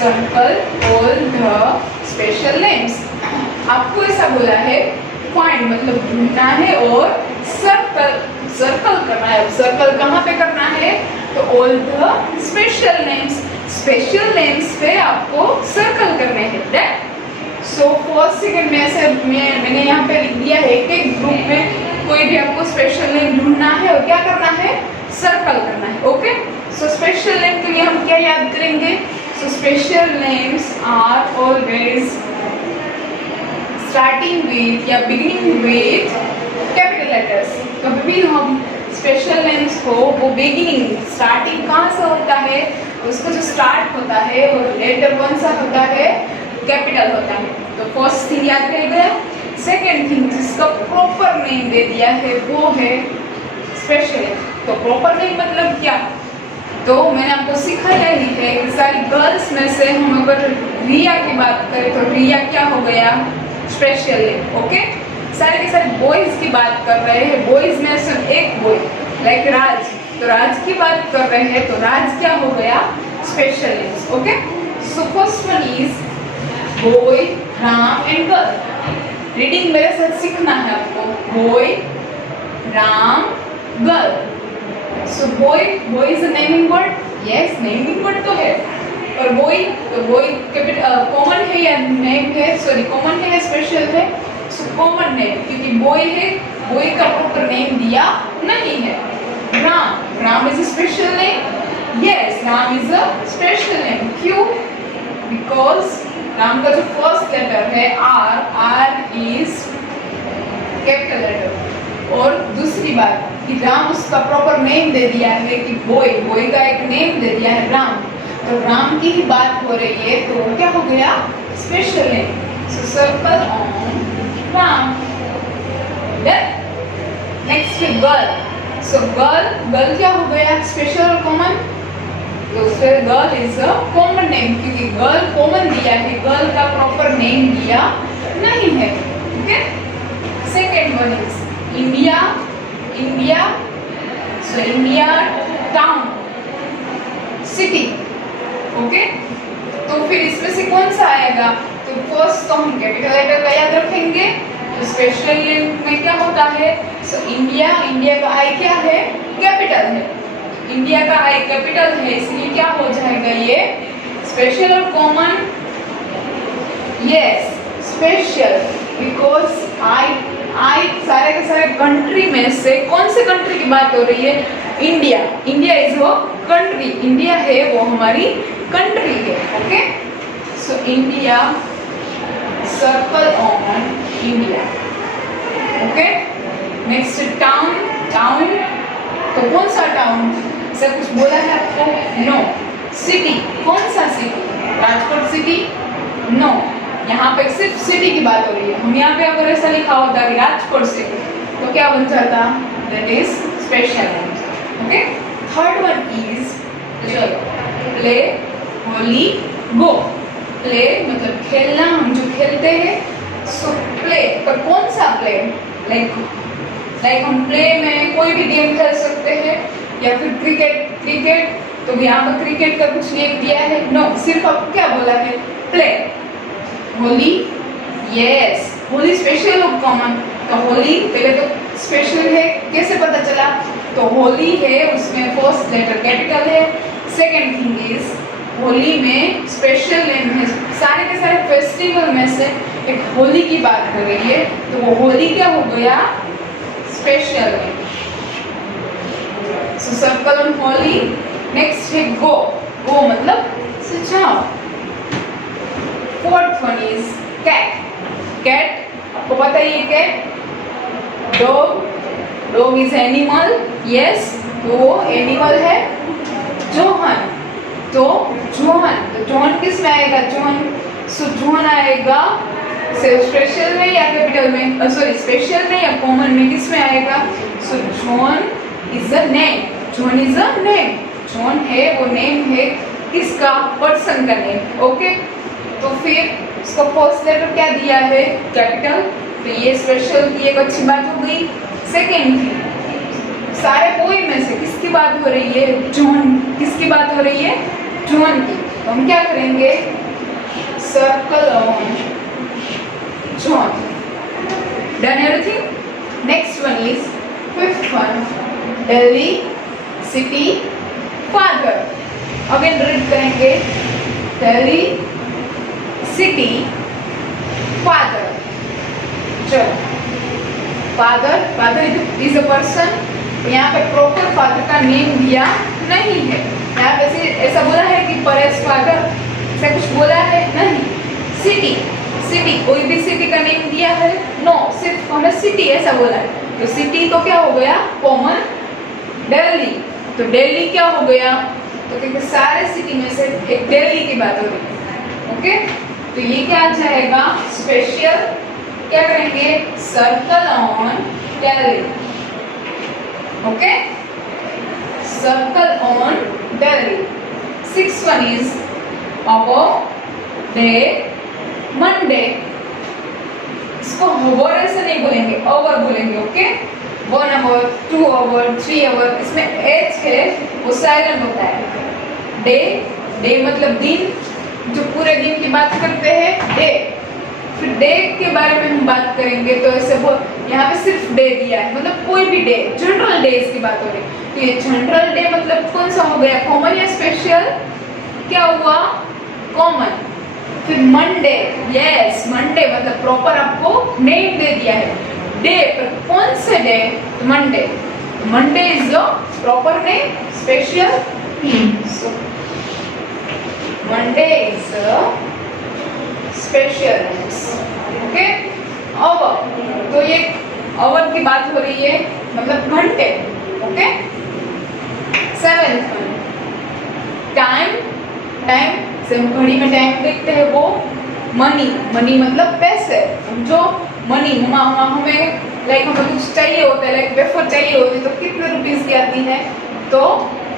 Circle all the special names. आपको ऐसा बोला है फाइंड मतलब ढूंढना है और सर्कल करना है। सर्कल कहाँ पे करना है? तो ऑल द स्पेशल नेम्स पे आपको सर्कल करने हैं। सो फर्स्ट सेकंड में ऐसे मैंने यहाँ पे लिख दिया है कि ग्रुप में कोई भी आपको स्पेशल नेम ढूंढना है और क्या करना है? सर्कल करना है। ओके, सो स्पेशल नेम के लिए हम क्या याद करेंगे? So special names are always starting with या बिगिनिंग विथ कैपिटल लेटर्स। कभी भी हम स्पेशल नेम्स को वो बिगिनिंग स्टार्टिंग कहाँ से होता है? उसका जो स्टार्ट होता है वो लेटर कौन सा होता है? कैपिटल होता है। तो फर्स्ट थिंग याद रह गया। सेकेंड थिंग जिसका प्रॉपर नेम दे दिया है वो है स्पेशल नेम। तो प्रॉपर नेम मतलब क्या? तो मैंने आपको सिखाया ही है कि सारी गर्ल्स में से हम अगर रिया की बात करें तो रिया क्या हो गया? Special name. ओके, सारे के सारे बॉयज की बात कर रहे हैं, बॉयज में से एक बॉय लाइक राज, तो राज की बात कर रहे हैं तो राज क्या हो गया? Special names. Okay, so first one is boy, Ram and girl. Reading मेरे साथ सीखना है आपको। Boy, Ram, girl. So boy is a naming word. Yes, naming word तो है। और बॉय, तो बॉय कैपिटल कॉमन है या नेम है? सॉरी, कॉमन है या स्पेशल है? सो कॉमन नेम, क्योंकि बॉय है, बॉय का प्रॉपर नेम दिया नहीं है। Ram is a special name. Yes, Ram is a special name. क्यों? बिकॉज राम का जो फर्स्ट लेटर है आर इज कैपिटल लेटर। और दूसरी बात कि राम उसका प्रॉपर नेम दे दिया है कि बॉय का एक नेम दे दिया है राम, तो राम की ही बात हो रही है तो क्या हो गया? Special name. So circle on Ram. Next है गर्ल। सो गर्ल क्या हो गया? स्पेशल और कॉमन? तो फिर girl is a common name, क्योंकि गर्ल कॉमन दिया है, गर्ल का प्रॉपर नेम दिया नहीं है। Okay, second one is India. So India, town, city. Okay, तो फिर इसमें से कौन सा आएगा? तो फर्स्ट तो हम कैपिटल लेटर का याद रखेंगे। तो स्पेशल नेम में क्या होता है? सो इंडिया का आई क्या है? कैपिटल है। इंडिया का आई कैपिटल है, इसलिए क्या हो जाएगा ये? स्पेशल और common? Yes, special, because I सारे के सारे कंट्री में से कौन से कंट्री की बात हो रही है? इंडिया इज वो कंट्री। इंडिया है वो हमारी कंट्री है। Okay, so India, circle on India. Okay, next town. तो कौन सा टाउन? से कुछ बोला है आपको? नो। सिटी, कौन सा सिटी? राजकोट सिटी? नो, यहाँ पे सिर्फ सिटी की बात हो रही है। हम यहाँ पे अगर ऐसा लिखा होता कि राजकोट सिटी तो क्या बन जाता? That is special name. Okay, third one is play, Holi, go. Play मतलब खेलना, हम जो खेलते हैं। सो प्ले, पर कौन सा प्ले? लाइक हम प्ले में कोई भी गेम खेल सकते हैं, या फिर क्रिकेट। तो यहाँ पर क्रिकेट का कुछ नेम दिया है? नो, सिर्फ अब क्या बोला है? Play. Holi, yes, Holi special और कॉमन। तो होली पहले तो स्पेशल है, कैसे पता चला? तो होली है, उसमें फर्स्ट लेटर कैपिटल है। सेकेंड थिंग इज होली में स्पेशल नेम है। सारे के सारे फेस्टिवल में से एक होली की बात हो रही है, तो वो होली क्या हो गया? Special name. So circle on Holi. Next है गो मतलब से जाओ। Fourth one is cat. आपको पता ही है cat. Dog is animal. Yes, वो एनिमल है। जोहन किस में आएगा? जोहन आएगा स्पेशल में या कैपिटल में? सॉरी, स्पेशल में या कॉमन में? किस में आएगा? सो John is a name. John है वो नेम है किसका? पर्सन का नेम। ओके, तो फिर उसका फर्स्ट लेटर क्या दिया है? कैपिटल। तो ये स्पेशल की एक अच्छी बात हो गई। सेकेंड थिंग, सारे बॉय में से किसकी बात हो रही है? जॉन। किसकी बात हो रही है? जॉन की। तो हम क्या करेंगे, circle on John. Done everything. Next one is fifth one, Delhi city father. Again read करेंगे, दिल्ली सिटी फादर। चलो, father, father is a person. यहाँ पे प्रॉपर फादर का नेम दिया नहीं है। यहाँ पे ऐसा बोला है कि परेश फादर, ऐसा कुछ बोला है नहीं। सिटी, सिटी कोई भी सिटी का नेम दिया है? नो, सिर्फ हमने सिटी ऐसा बोला है। तो सिटी तो क्या हो गया, कॉमन दिल्ली। तो दिल्ली क्या हो गया, तो क्योंकि सारे सिटी में से एक दिल्ली की बात हो रही है। ओके, तो ये क्या आ जाएगा, स्पेशल। क्या करेंगे, circle on Delhi. Okay, circle on Delhi. Six one is our day Monday. इसको होवर ऐसे नहीं बोलेंगे, ओवर बोलेंगे। ओके, 1 आवर, 2 आवर, 3 आवर, इसमें एच है वो साइलेंट होता है। डे, डे मतलब दिन, जो पूरे दिन की बात करते हैं डे। फिर डे के बारे में हम बात करेंगे तो ऐसे वो यहाँ पे सिर्फ डे दिया है, मतलब कोई भी डे, जनरल डेज की बात हो रही है। तो ये जनरल डे मतलब कौन सा हो गया, कॉमन या स्पेशल? क्या हुआ, कॉमन। फिर मंडे, यस मंडे मतलब प्रॉपर आपको नेम दे दिया है डे, पर कौन से day, Monday. Monday is a proper name, special. So Monday is a special names. Okay, hour, तो ये आवर की बात हो रही है, मतलब घंटे। Okay, seventh one, time, time से हम घड़ी में टाइम देखते हैं वो मनी। मनी मतलब पैसे, जो मनी हमें लाइक हमें कुछ चाहिए होता है, लाइक वेफर चाहिए होती है तो कितने रुपीस की आती है, तो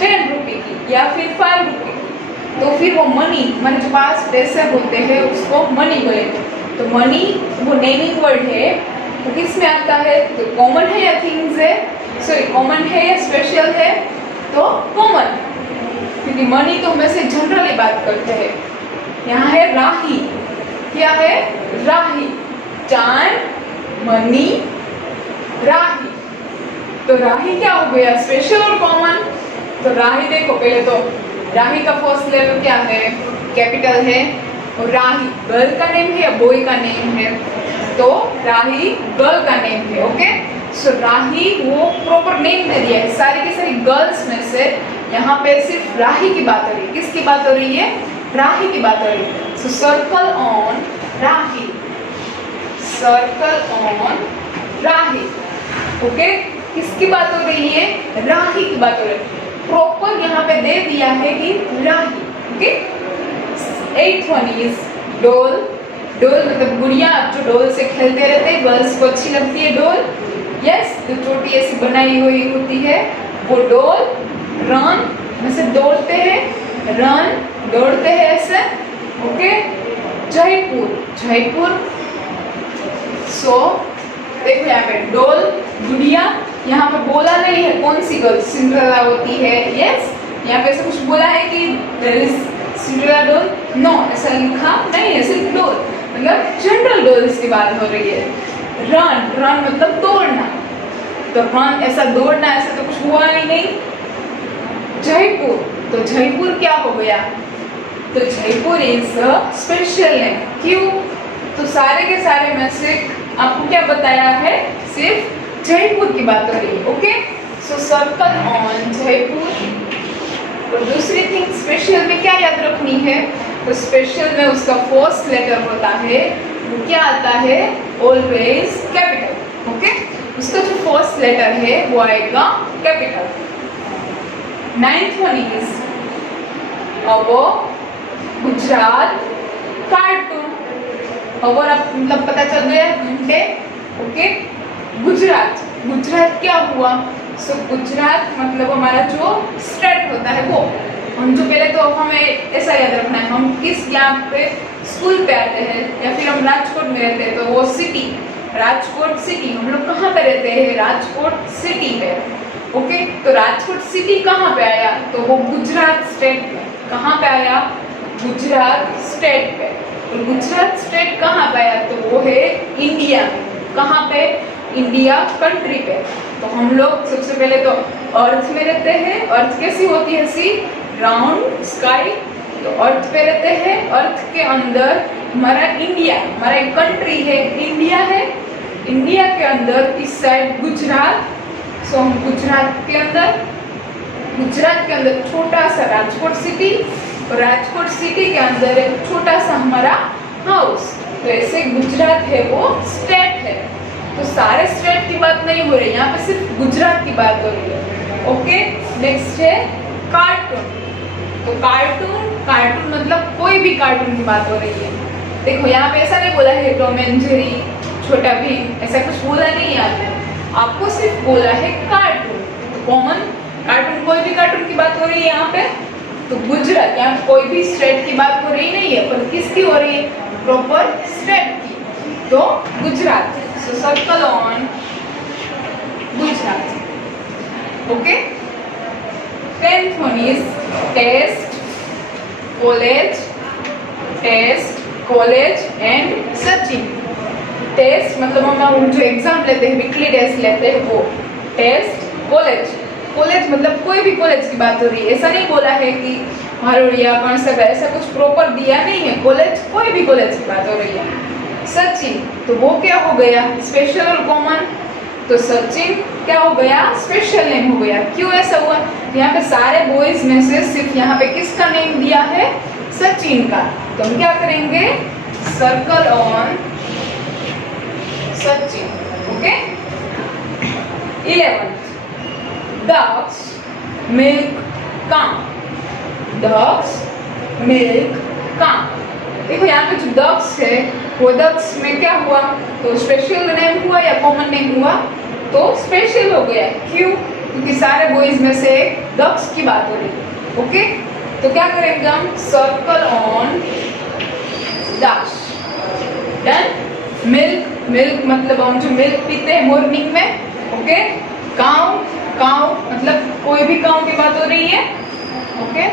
10 रुपए की या फिर 5 रुपए की। तो फिर वो मनी, हमारे जो पास पैसे होते हैं उसको मनी बोलेंगे। तो मनी वो नेमिंग वर्ड है, तो किस में आता है, तो कॉमन है या थिंग्स है, सॉरी कॉमन है या स्पेशल है, तो कॉमन, क्योंकि मनी तो हम ऐसे जनरली बात करते हैं। यहाँ है राही, क्या है, राही, टाइम, मनी, राही। तो राही क्या हो गया, स्पेशल और कॉमन। तो राही देखो, पहले तो राही का फर्स्ट लेटर क्या है, कैपिटल है। और राही गर्ल का नेम है या बॉय का नेम है, तो राही गर्ल का नेम है। ओके, सो राही वो प्रॉपर नेम दे दिया है। सारी की सारी गर्ल्स में से यहाँ पे सिर्फ राही की बात हो रही है। किसकी बात हो रही है, राही की बात हो रही है। सो circle on Rahi, circle on Rahi. Okay, किसकी बात हो रही है, राही की बात हो रही है। प्रॉपर यहाँ पे दे दिया है कि राही। ओके, 8th वन इज डोल। डोल मतलब गुड़िया, आप जो डोल से खेलते रहते हैं, गर्ल्स को अच्छी लगती है डोल। यस, जो चोटी ऐसी बनाई हुई होती है वो डोल। रन जैसे दौड़ते हैं, रन दौड़ते हैं ऐसे। ओके, जयपुर, जयपुर। सो देखो यहाँ पे डोल, गुड़िया, यहाँ पे बोला नहीं है कौन सी गर्ल सिंड्रेला होती है। यस, यहाँ पे ऐसा कुछ बोला है कि देयर इज सिंड्रेला डोल, नो ऐसा लिखा नहीं है, सिर्फ डोल मतलब जनरल डोल्स की बात हो रही है। रन, रन मतलब दौड़ना, तो रन ऐसा दौड़ना, ऐसा तो कुछ हुआ ही नहीं। जयपुर, तो जयपुर क्या हो गया, तो Jaipur is a special name. क्यों, तो सारे के सारे में से आपको क्या बताया है, सिर्फ जयपुर की बात हो रही है। Okay, so circle on Jaipur. और दूसरी थिंग स्पेशल में क्या याद रखनी है, तो स्पेशल में उसका फर्स्ट लेटर होता है वो क्या आता है, ऑलवेज कैपिटल। ओके, उसका जो फर्स्ट लेटर है वो आएगा capital. 9th one is our Gujarat cartoon. Our आप मतलब पता चल गया घंटे। ओके, गुजरात, गुजरात क्या हुआ, सो गुजरात मतलब हमारा जो स्टेट होता है वो, हम जो पहले तो हमें ऐसा याद रखना है हम किस यहाँ पे स्कूल पे आते हैं या फिर हम राजकोट में रहते हैं तो वो सिटी, राजकोट सिटी। हम लोग कहाँ पे रहते हैं, राजकोट सिटी पे। ओके, तो राजकोट सिटी कहाँ पे आया, तो वो गुजरात स्टेट में। कहाँ पे आया, गुजरात स्टेट पे। और गुजरात स्टेट कहाँ पे है? तो वो है इंडिया में। कहाँ पे? इंडिया कंट्री पे। तो हम लोग सबसे पहले तो अर्थ में रहते हैं। अर्थ कैसी होती है? सी राउंड स्काई। तो अर्थ पे रहते हैं। अर्थ के अंदर हमारा इंडिया, हमारा एक कंट्री है, इंडिया है। इंडिया के अंदर इस साइड गुजरात। सो हम गुजरात के अंदर छोटा सा राजकोट सिटी, और राजकोट सिटी के अंदर एक छोटा सा हमारा हाउस। तो ऐसे गुजरात है वो स्टेट है। तो सारे स्टेट की बात नहीं हो रही, यहाँ पे सिर्फ गुजरात की बात हो रही है। ओके, नेक्स्ट है कार्टून। तो कार्टून मतलब कोई भी कार्टून की बात हो रही है। देखो यहाँ पे ऐसा नहीं बोला है टॉम एंड जेरी, छोटा भीम, ऐसा कुछ बोला नहीं है आपको सिर्फ बोला है कार्टून। तो कॉमन कार्टून, कोई भी कार्टून की बात हो रही है यहाँ पे। तो गुजरात, यहाँ कोई भी स्टेट की बात हो रही नहीं है, पर किसकी हो रही है? प्रॉपर स्टेट की। तो Gujarat. So circle on Gujarat. Okay, 10th one is test, college and Sachin. Test मतलब हम जो एग्जाम लेते हैं, वीकली टेस्ट लेते हैं, वो टेस्ट। कॉलेज मतलब कोई भी कॉलेज की बात हो रही है। ऐसा नहीं बोला है कि हरोड़िया, कौनसा, ऐसा कुछ प्रॉपर दिया नहीं है। कॉलेज, कोई भी कॉलेज की बात हो रही है। सचिन, तो वो क्या हो गया? स्पेशल और कॉमन। तो सचिन क्या हो गया? स्पेशल नेम हो गया। क्यों ऐसा हुआ? यहाँ पे सारे बॉयज में से सिर्फ यहाँ पे किसका नेम दिया है? सचिन का। तो हम क्या करेंगे? Circle on Sachin. Okay, 11th ducks milk cow। देखो यहाँ पे जो डक्स है, वो डक्स में क्या हुआ? तो स्पेशल नेम हुआ या कॉमन नेम हुआ? तो स्पेशल हो गया। क्यों? क्योंकि सारे बॉयज में से डक्स की बात हो रही है। ओके, तो क्या करेंगे हम? Circle on ducks. Done. Milk मतलब हम जो मिल्क पीते हैं मॉर्निंग में। ओके, काऊ मतलब कोई भी काऊ की बात हो रही है। ओके।